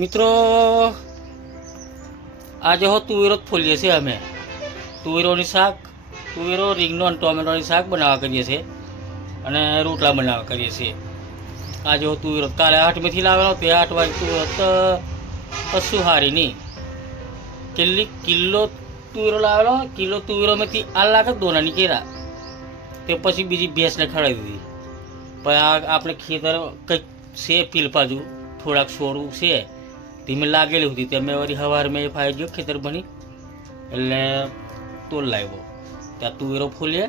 મિત્રો આજે હો તુવેરો ફોલીએ છીએ અમે તુવેરોની શાક તુવેરો રીંગણો અને ટોમેટોની શાક બનાવવા કરીએ છીએ અને રોટલા બનાવવા કરીએ છીએ. આજે હો તુવેરો કાલે હાટમેથી લાવેલો તે 8 વાગે તુવેરો કશું હારી નહીં કિલો તુવેરો લાવેલો કિલો તુવેરોમાંથી આ લાખ દોનાની કેરા તે પછી બીજી ભેંસને ખવડાવી દીધી. પણ આપણે ખેતર કંઈક છે પીલ બાજુ થોડાક છોડવું છે ધીમે લાગેલી હતી તે મેં વળી સવારે મેં ફાઈ ગયો ખેતર બની એટલે તોલ લાવ્યો ત્યાં તુવેરો ફોલીએ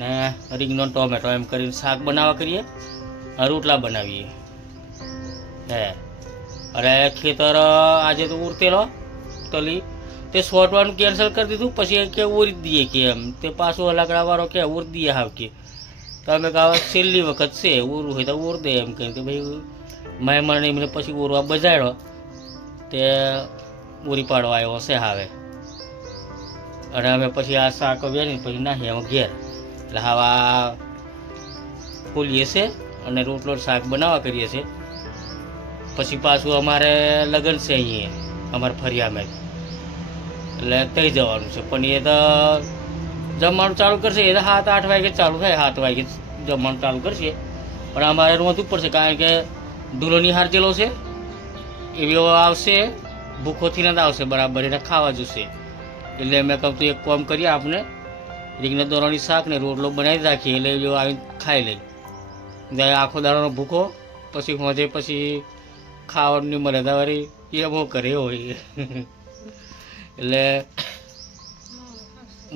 ને રીંગણો ટોમેટો એમ કરીને શાક બનાવવા કરીએ રોટલા બનાવીએ. અરે ખેતર આજે તો ઉરતેલો તલી તે સોટવાનું કેન્સલ કરી દીધું. પછી કે ઉરી દઈએ કે એમ તે પાછું હલાકડાવાળો કે ઉરી દઈએ હાવ કે તમે કહો છેલ્લી વખત છે ઉરવું હોય તો ઉર દે એમ કહે કે ભાઈ મહેમાન એમને પછી ઉરવા બજાડ્યો તે ઉરી પાડવા આવ્યો છે હાવે. અને અમે પછી આ શાક વેરીને પછી નાખીએ અમે ઘેર એટલે હવા ફોલીએ છે અને રોટલો શાક બનાવવા કરીએ છીએ. પછી પાછું અમારે લગ્ન છે અહીંયા અમારે ફરિયામાં એટલે થઈ જવાનું છે. પણ એ તો જમવાનું ચાલુ કરશે એ તો 7-8 વાગે ચાલુ થાય 7 વાગે જમવાનું ચાલુ કરશે. પણ અમારે રોંધવું પડશે કારણ કે દૂલોની હાર જેલો છે એવો આવશે ભૂખોથી નથી આવશે બરાબર એને ખાવા જોશે. એટલે મેં કહું તું એક કામ કરીએ આપણે રીંગણા દોરાની શાક ને રોટલો બનાવી રાખીએ એટલે એવો આવીને ખાઈ લઈ આખો દાડાનો ભૂખો પછી હોજે પછી ખાવાનું નહીં મળે તમારી એમો કરે હોય એટલે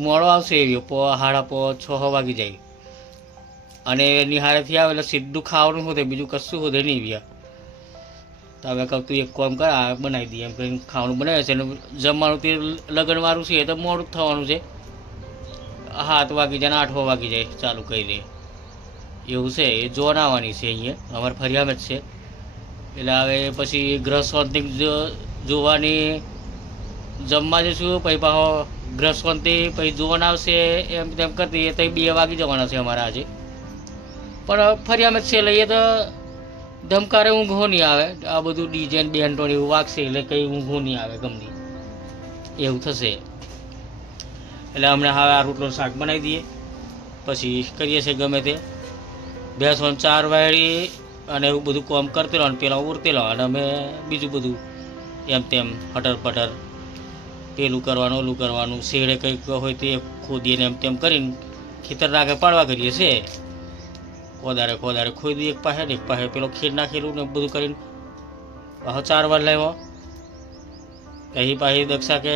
મોડો આવશે એવી 5:30 વાગી જાય અને નિહાળેથી આવે એટલે સીધું ખાવાનું હોતે બીજું કશું હોતે નહીં વ્યા. તો હવે કહું તું એક કામ કર આ બનાવી દઈએ એમ કરીને ખાવાનું બનાવે છે અને જમવાનું તે લગ્નવાળું છે એ તો મોડું જ થવાનું છે 7 વાગી જાય ને 8 વાગી જાય ચાલુ કરી દે એવું છે. એ જોન આવવાની છે અહીંયા અમારે ફરિયામાં જ છે એટલે હવે પછી ગ્રહ શાંતિ જોવાની જમવા જઈશું પછી પાછો ગ્રહ શાંતિ પછી જોવાન આવશે એમ તેમ કરતી એ તો 2 વાગી જવાના છે અમારા આજે. પણ ફરિયામાં જ છે લઈએ તો ધમકારે ઊંઘો નહીં આવે આ બધું ડીજે બેન્ટો એવું વાગશે એટલે કંઈ ઊંઘો નહીં આવે ગમતી એવું થશે. એટલે હમણાં હવે આ રોટલો શાક બનાવી દઈએ પછી કરીએ છીએ ગમે તે ભેંસોને 4 વાળી અને એવું બધું કામ કરતેલો અને પેલા ઉરતેલો અને અમે બીજું બધું એમ તેમ હટર પટર પેલું કરવાનું ઓલું કરવાનું શેડે કંઈક હોય તે ખોદીને એમ તેમ કરીને ખેતર રાગે પાડવા કરીએ છીએ. કોદારે ખોઈ દઈએ એક પાસે ને એક પાસે પેલો ખેડ નાખેલું ને બધું કરીને પાછો 4 વાર લાવ્યો. અહીં પાછી દક્ષા કે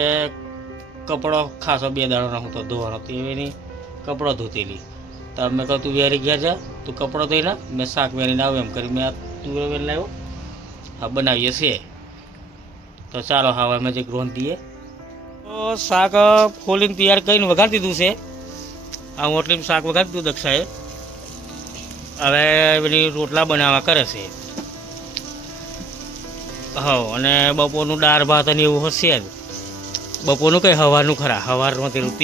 કપડો ખાસો 2 દાડો હું તો ધોવાનો તો એની કપડો ધોતેલી તો મેં કહું તું વેરી ગયા જા તું કપડો ધોઈ ના મેં શાક વેરીને આવું એમ કરી મેં આ તુવેરો વેરી લાવ્યો હા બનાવીએ છીએ. તો ચાલો હવે અમે જે ગ્રોન દઈએ તો શાક ફોલીને તૈયાર કરીને વઘારી દીધું છે. આ ઓટલીમાં શાક વઘારી દીધું દક્ષાએ. હવે પેલી રોટલા બનાવવા કરે છે હા અને બપોરનું દાળ ભાત અને એવું હશે જ. બપોરનું કંઈ સવારનું ખરા સવારમાં તેલું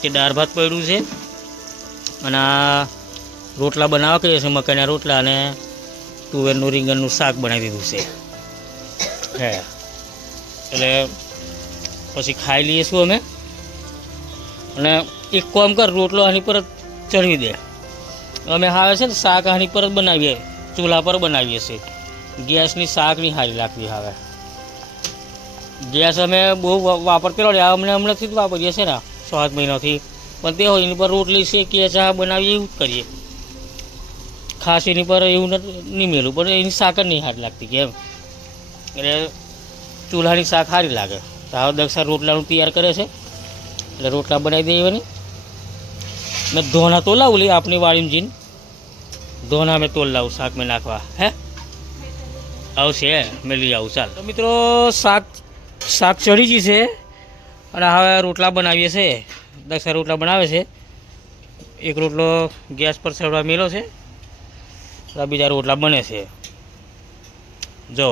તે દાળ ભાત પડ્યું છે અને આ રોટલા બનાવવા કહીએ છીએ મકાઈના રોટલા અને તુવેરનું રીંગણનું શાક બનાવી દીધું છે એટલે પછી ખાઈ લઈએ શું અમે. અને એક કામ કર રોટલો આની પર જ ચડવી દે અમે આવે છે ને શાક આની પર જ બનાવીએ ચૂલા પર બનાવીએ છીએ. ગેસની શાક નહીં સારી લાગતી હવે ગેસ અમે બહુ વાપરતેલો ને અમને હમણાંથી જ વાપરીએ છીએ ને 7 મહિનાથી. પણ તે હોય એની પર રોટલી શેકીએ ચા બનાવીએ એવું જ કરીએ ખાસ એની પર એવું નહીં મેલું પણ એની શાક જ નહીં સારી લાગતી કેમ એટલે ચૂલાની શાક સારી લાગે. તો હવે દક્ષા રોટલાનું તૈયાર કરે છે એટલે રોટલા બનાવી દેવાની. મેં ધોના તો લાવું લે આપણી વાળીમાં જઈને ધોના મેં તોલ લાવું શાક મેં નાખવા હે આવશે મેં લઈ આવું ચાલ. તો મિત્રો શાક ચડી ગઈ છે અને હવે રોટલા બનાવીએ છીએ. દક્ષા રોટલા બનાવે છે એક રોટલો ગેસ પર ચડવા મેલો છે બીજા રોટલા બને છે. જો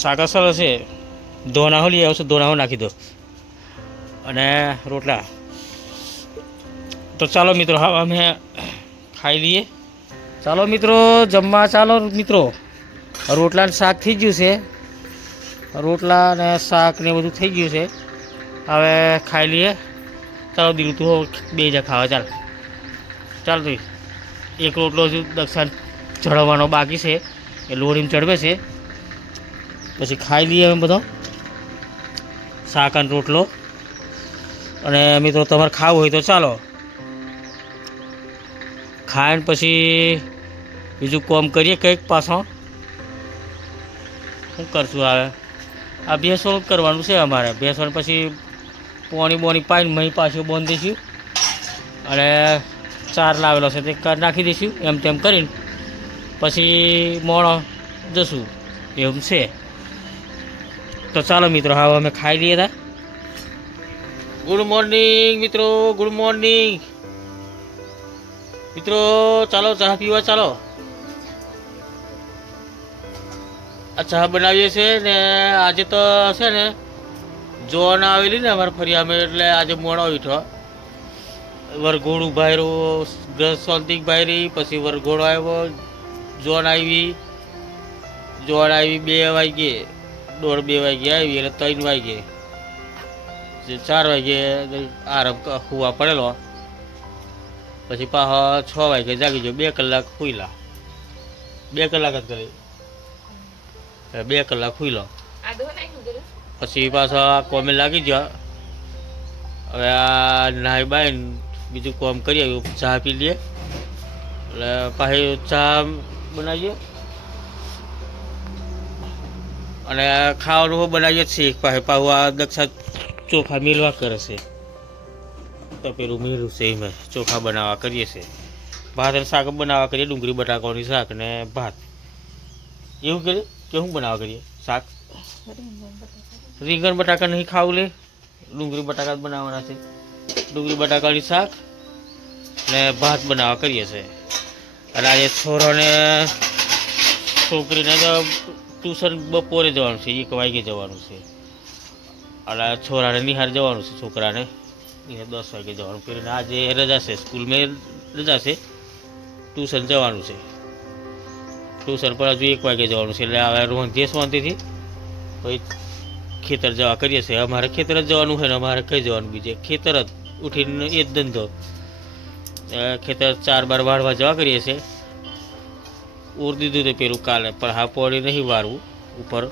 શાક અસર છે ધોનાહો લઈ આવશે ધોનાહો નાખી દો અને રોટલા. તો ચાલો મિત્રો હવે અમે ખાઈ લઈએ ચાલો મિત્રો જમવા ચાલો મિત્રો. રોટલા ને શાક થઈ ગયું છે. રોટલા ને શાક ને બધું થઈ ગયું છે. હવે ખાઈ લઈએ. ચાલો દીકરું તું બે જા ખાવા ચાલ. ચાલ તું એક રોટલો હજુ દક્ષા ચડવાનો બાકી છે એ લોરીમાં ચડવે છે. પછી ખાઈ લઈએ અમે બધો શાક અને રોટલો. અને મિત્રો તમારે ખાવું હોય તો ચાલો ખાઈને પછી બીજું કામ કરીએ કંઈક પાછો. શું કરશું હવે આ ભેંસોનું કરવાનું છે અમારે. ભેંસોને પછી પોણી બોણી પાઈને મહી પાછું બાંધી દઈશું અને ચાર લાવેલો છે તે નાખી દઈશું. એમ તેમ કરીને પછી મોણો જશું એમ છે. તો ચાલો મિત્રો હવે અમે ખાઈ લઈએ તા. ગુડ મોર્નિંગ મિત્રો, ગુડ મોર્નિંગ મિત્રો. ચાલો ચા પીવા ચાલો. આ ચા બનાવીએ છીએ ને આજે તો છે ને જોન આવેલી ને અમારે ફરિયામાં એટલે આજે મોડો ઉઠો. વરઘોડું ભાયરું, શાંતિક ભાયરી, પછી વરઘોડો આવ્યો, જોન આવી 2 વાગે, 1:30 વાગે આવી એટલે 3 વાગે 4 વાગે આરામ હુવા પડેલો. પછી પાછો 6 વાગે જાગી ગયો. 2 કલાક હુઈલા. 2 કલાક જ કરી 2 કલાક હુઈલો. પછી પાછા કોમે લાગી ગયા. હવે આ નાહી બાઈને બીજું કામ કરી આવ્યું. ચા પી લઈએ એટલે પાછી ચા બનાવીએ અને ખાવાનું બનાવીએ છીએ. પાછું આ દક્ષા ચોખા મેળવા કરે છે. તો પેલું મેળવું છે એમાં ચોખા બનાવવા કરીએ છીએ. ભાત અને શાક બનાવવા કરીએ. ડુંગળી બટાકાની શાક ને ભાત એવું કરીએ કે શું બનાવવા કરીએ શાક. રીંગણ બટાકા નહીં ખાવું લે, ડુંગળી બટાકા જ બનાવવાના છે. ડુંગળી બટાકાની શાક ને ભાત બનાવવા કરીએ છીએ. અને આજે છોરાને છોકરીને તો ટ્યુશન બપોરે જવાનું છે, 1 વાગે જવાનું છે. અને છોરાને નિહાર જવાનું છે, છોકરાને 10 વાગે જવાનું. પેલું આજે રજા છે, સ્કૂલમાં રજા છે, ટ્યુશન જવાનું છે. ટ્યુશન પર હજુ 1 વાગે જવાનું છે. એટલે હવે રોંધીએ શાંતિથી પછી ખેતર જવા કરીએ છીએ. અમારે ખેતર જ જવાનું હોય ને અમારે કઈ જવાનું બીજે ખેતર જ ઉઠીને એ જ ધંધો. ખેતર 4 બાર વાળવા જવા કરીએ છીએ. ઉર દીધું તો પેલું કાલે પણ હા પોળી નહીં વાળવું. ઉપર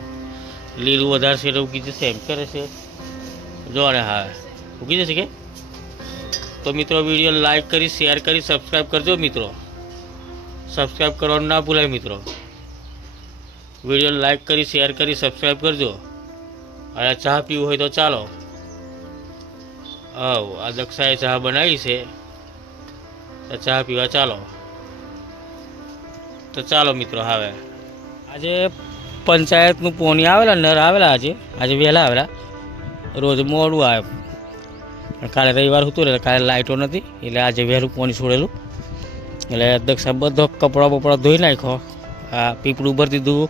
લીલું વધારે છે એટલે ઉગી જશે એમ કરે છે. જોડે હા ઉગી જશે કે. તો મિત્રો વિડીયો લાઈક કરી, શેર કરી, સબસ્ક્રાઈબ કરજો મિત્રો. સબસ્ક્રાઈબ કરવાનું ના ભૂલાય મિત્રો. વિડીયો લાઈક કરી, શેર કરી, સબસ્ક્રાઈબ કરજો. અને ચા પીવું હોય તો ચાલો. આ દક્ષાએ ચા બનાવી છે તો ચા પીવા ચાલો. તો ચાલો મિત્રો. હવે આજે પંચાયતનું પોણી આવેલા, નર આવેલા. આજે વહેલા આવેલા. રોજ મોડું આવે. કાલે રવિવાર હતું એટલે કાલે લાઇટો નથી એટલે આજે વહેલું પોણી છોડેલું. એટલે દક્ષા બધો કપડાં બપડા ધોઈ નાખ્યો. આ પીપળું ભરી દીધું,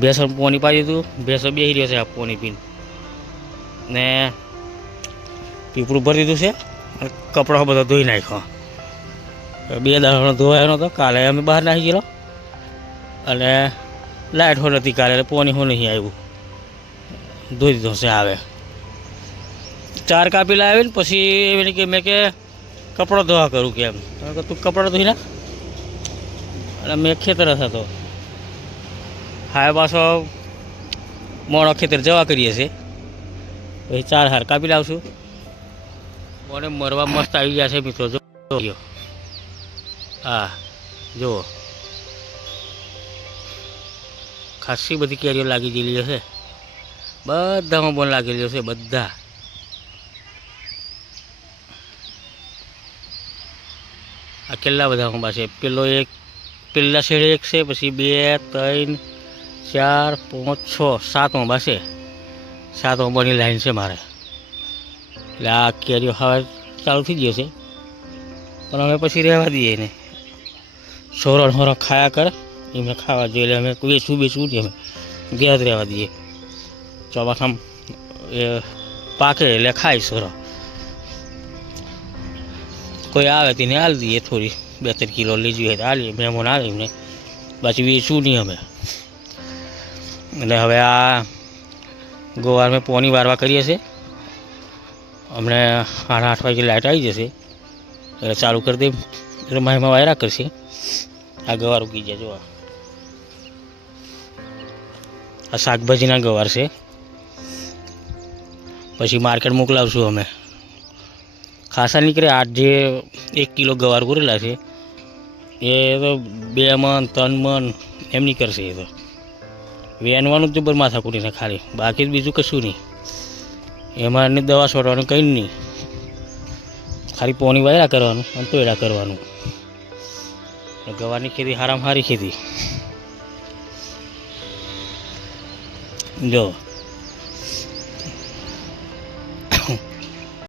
ભેંસણ પોણી પાડી દીધું. ભેંસો બેસી રહ્યો છે આ પોણી પીને ને પીપળું ભરી દીધું છે. કપડાં બધા ધોઈ નાખ્યો. 2 દાડાનો ધોવાયો નહોતો. કાલે અમે બહાર નાખી ગયેલો અને લાઇટ હો નથી કાલે પોણી હો નહીં આવ્યું. ધોઈ દીધો છે. આવે 4 કાપી લાવીને પછી એમ કે મેં કે કપડો ધોવા કરું કે એમ. તું કપડો ધોઈ નાખ. અને મેં ખેતર હતો હા પાછો મોડો ખેતર જવા કરીએ છીએ. પછી 4 હાર કાપી લાવશું. મને મરવા મસ્ત આવી ગયા છે મિત્રો. જો હા જુઓ ખાસી બધી કેરીઓ લાગી ગયેલી હશે. બધામાં બોન લાગેલી હશે બધા. આ કેટલા બધા આંબા છે. પેલા શેડે 1 છે, પછી 2 3 4 5 6 7 આંબા છે. 7 આંબાની લાઈન છે મારે. એટલે આ કેરીઓ ખાવા ચાલુ થઈ ગયો છે પણ અમે પછી રહેવા દઈએ ને. છોરો ખાયા કરે એમને ખાવા જોઈએ. એટલે અમે વેચવું નહીં, અમે ઘેર રહેવા દઈએ. ચોમાસામાં પાકે એટલે ખાય છોરો. કોઈ આવે તેને હાલ દઈએ થોડી. 2-3 કિલો લીધી હોય તો આલીએ, મહેમાન આવે એમને, પાછી વેચવું નહીં અમે. એટલે હવે આ ગોવાર મેં પોની વારવા કરીએ છીએ. હમણાં 8:30 વાગે લાઇટ આવી જશે એટલે ચાલુ કરી દે એટલે મહેમાન વાયરા કરશે. આ ગવાર ઉગી જાય જો, આ શાકભાજીના ગવાર છે. પછી માર્કેટ મોકલાવશું અમે. ખાસા નીકળે. આઠ જે 1 કિલો ગવાર પૂરેલા છે એ તો 2 મણ 3 મણ એમ નીકળશે. એ તો વેનવાનું જ જબર માથાકૂટીને ખાલી, બાકી બીજું કશું નહીં. એમાં એને દવા છોડવાનું કંઈ નહીં, ખાલી પોણી વાયરા કરવાનું અને તોયડા કરવાનું. ગવારની ખેતી હારામાં હારી ખેતી જો.